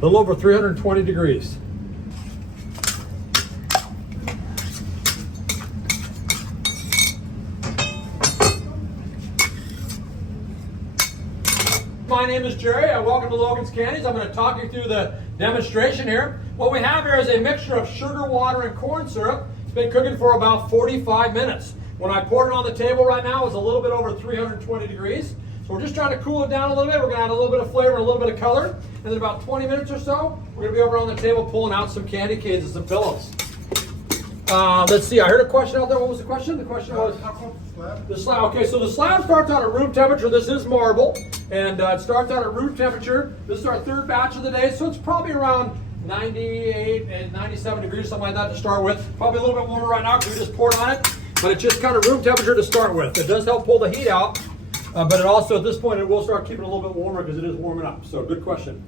a little over 320 degrees. My name is Jerry. Welcome to Logan's Candies. I'm going to talk you through the demonstration here. What we have here is a mixture of sugar, water, and corn syrup. It's been cooking for about 45 minutes. When I poured it on the table right now, it's a little bit over 320 degrees. So we're just trying to cool it down a little bit. We're going to add a little bit of flavor and a little bit of color. And then about 20 minutes or so, we're going to be over on the table pulling out some candy canes and some pillows. Let's see, I heard a question out there. What was the question? The question was? How cold is the slab? The slab, okay, so the slab starts out at room temperature. This is marble, and it starts out at room temperature. This is our third batch of the day, so it's probably around 98 and 97 degrees, something like that to start with. Probably a little bit warmer right now because we just poured on it, but it's just kind of room temperature to start with. It does help pull the heat out, but it also, at this point, it will start keeping it a little bit warmer because it is warming up, so good question.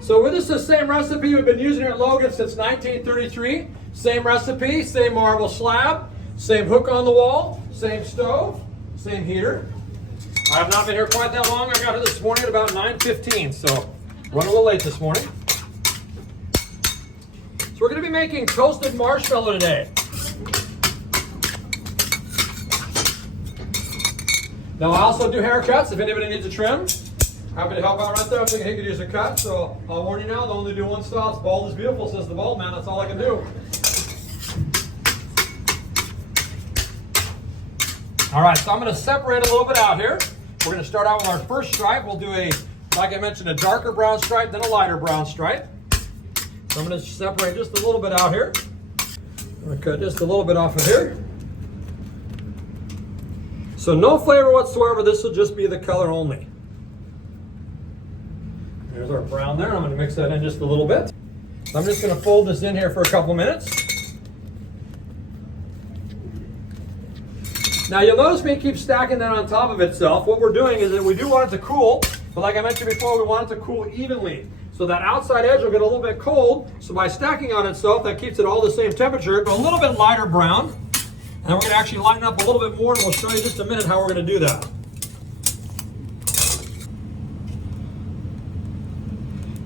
So with this, the same recipe we've been using here at Logan since 1933. Same recipe, same marble slab, same hook on the wall, same stove, same heater. I have not been here quite that long. I got here this morning at about 9:15, so run a little late this morning. So we're going to be making toasted marshmallow today. Now I also do haircuts if anybody needs a trim. Happy to help out right there. I'm thinking he could use a cut, so I'll warn you now, I'll only do one style. It's bald is beautiful, says the bald man. That's all I can do. All right, so I'm going to separate a little bit out here. We're going to start out with our first stripe. We'll do like I mentioned, a darker brown stripe, then a lighter brown stripe. So I'm going to separate just a little bit out here. I'm going to cut just a little bit off of here. So no flavor whatsoever. This will just be the color only. There's our brown there. I'm going to mix that in just a little bit. I'm just going to fold this in here for a couple minutes. Now you'll notice me keep stacking that on top of itself. What we're doing is that we do want it to cool, but like I mentioned before, we want it to cool evenly. So that outside edge will get a little bit cold. So by stacking on itself, that keeps it all the same temperature. A little bit lighter brown. And then we're going to actually lighten up a little bit more, and we'll show you in just a minute how we're going to do that.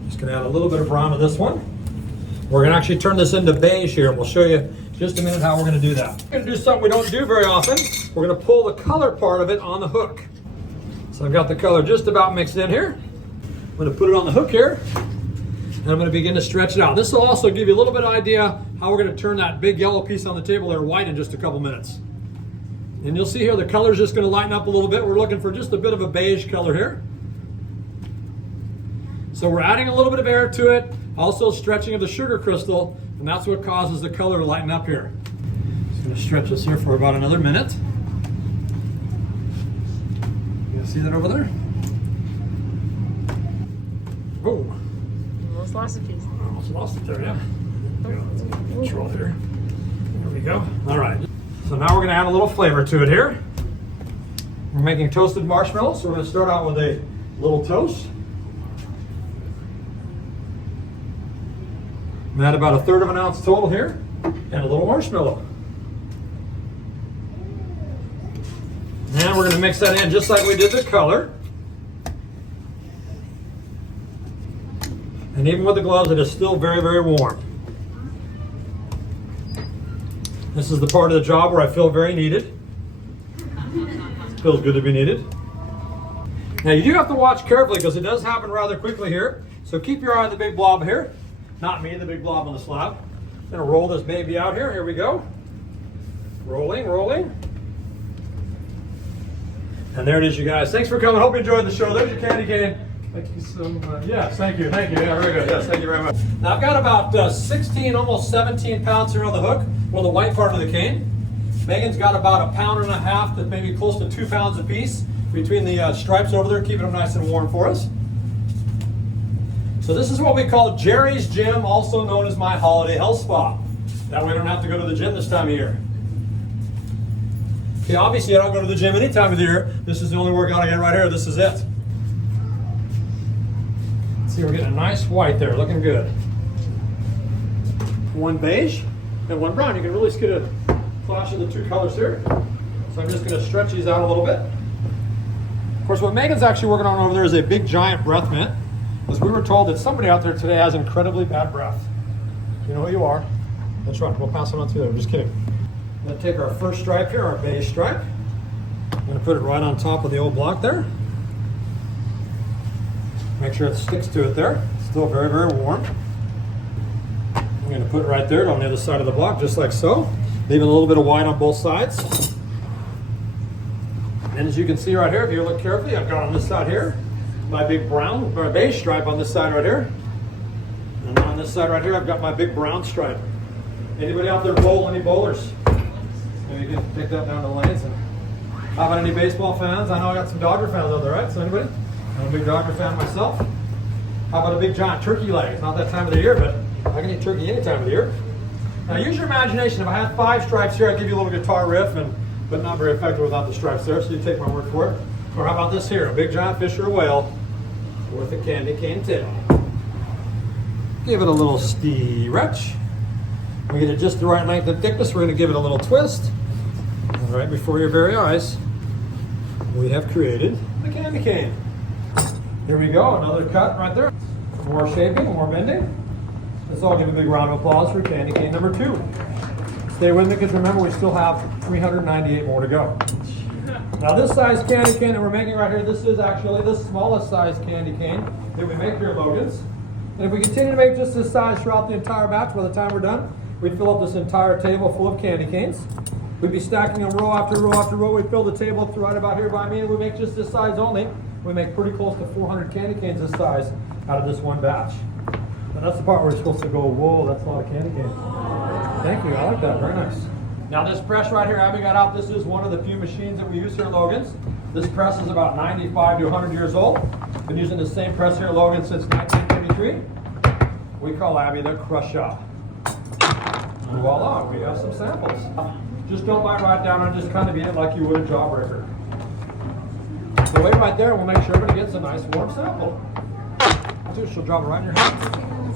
Just going to add a little bit of brown to this one. We're going to actually turn this into beige here, and we'll show you in just a minute how we're going to do that. We're going to do something we don't do very often. We're going to pull the color part of it on the hook. So I've got the color just about mixed in here. I'm going to put it on the hook here, and I'm going to begin to stretch it out. This will also give you a little bit of idea how we're going to turn that big yellow piece on the table there white in just a couple minutes. And you'll see here the color is just going to lighten up a little bit. We're looking for just a bit of a beige color here. So we're adding a little bit of air to it, also stretching of the sugar crystal, and that's what causes the color to lighten up here. Just going to stretch this here for about another minute. You see that over there? Oh. Almost lost a piece. Almost lost it there, yeah. Control here. There we go. All right. So now we're going to add a little flavor to it here. We're making toasted marshmallows, so we're going to start out with a little toast. And add about 1/3 of an ounce total here, and a little marshmallow. And we're going to mix that in just like we did the color. And even with the gloves, it is still very, very warm. This is the part of the job where I feel very needed. It feels good to be needed. Now you do have to watch carefully because it does happen rather quickly here. So keep your eye on the big blob here. Not me, the big blob on the slab. I'm gonna roll this baby out here. Here we go. Rolling, rolling. And there it is, you guys. Thanks for coming. Hope you enjoyed the show. There's your candy cane. Thank you so much. Yes, thank you. Thank you. Yeah, very good. Yes, thank you very much. Now I've got about 16, almost 17 pounds here on the hook, or the white part of the cane. Megan's got about 1.5 pounds to maybe close to 2 pounds apiece between the stripes over there, keeping them nice and warm for us. So this is what we call Jerry's Gym, also known as my holiday health spa. That way I don't have to go to the gym this time of year. Okay, obviously I don't go to the gym any time of the year. This is the only workout I get right here. This is it. See, we're getting a nice white there, looking good. One beige and one brown. You can really get a flash of the two colors here. So I'm just going to stretch these out a little bit. Of course, what Megan's actually working on over there is a big giant breath mint. Because we were told that somebody out there today has incredibly bad breath. You know who you are. That's right, we'll pass it on through there, just kidding. I'm gonna take our first stripe here, our beige stripe. I'm gonna put it right on top of the old block there. Make sure it sticks to it there. It's still very, very warm. I'm gonna put it right there on the other side of the block, just like so. Leaving a little bit of white on both sides. And as you can see right here, if you look carefully, I've got on this side here, my big brown, or beige stripe on this side right here. And on this side right here, I've got my big brown stripe. Anybody out there bowl, any bowlers? Maybe you can take that down the lanes. And how about any baseball fans? I know I got some Dodger fans out there, right? So anybody? I'm a big Dodger fan myself. How about a big giant turkey leg? It's not that time of the year, but I can eat turkey any time of the year. Now use your imagination. If I had 5 stripes here, I'd give you a little guitar riff, but not very effective without the stripes there, so you take my word for it. Or how about this here? A big giant fish or a whale with a candy cane tail. Give it a little stretch. We get it just the right length and thickness. We're going to give it a little twist. And right before your very eyes, we have created the candy cane. Here we go, another cut right there. More shaping, more bending. Let's all give a big round of applause for candy cane number 2. Stay with me because remember we still have 398 more to go. Now this size candy cane that we're making right here, this is actually the smallest size candy cane that we make here at Logan's. And if we continue to make just this size throughout the entire batch, by the time we're done, we'd fill up this entire table full of candy canes. We'd be stacking them row after row after row. We'd fill the table up to right about here by me, and we make just this size only. We make pretty close to 400 candy canes this size out of this one batch. And that's the part where we're supposed to go, whoa, that's a lot of candy canes. Thank you, I like that, very nice. Now this press right here Abby got out, this is one of the few machines that we use here at Logan's. This press is about 95 to 100 years old. Been using the same press here at Logan since 1933. We call Abby the Crush Shop. And voila, we have some samples. Just don't bite right down and just kind of eat it like you would a jawbreaker. So wait right there and we'll make sure everybody gets a nice warm sample. She'll drop it right in your hand.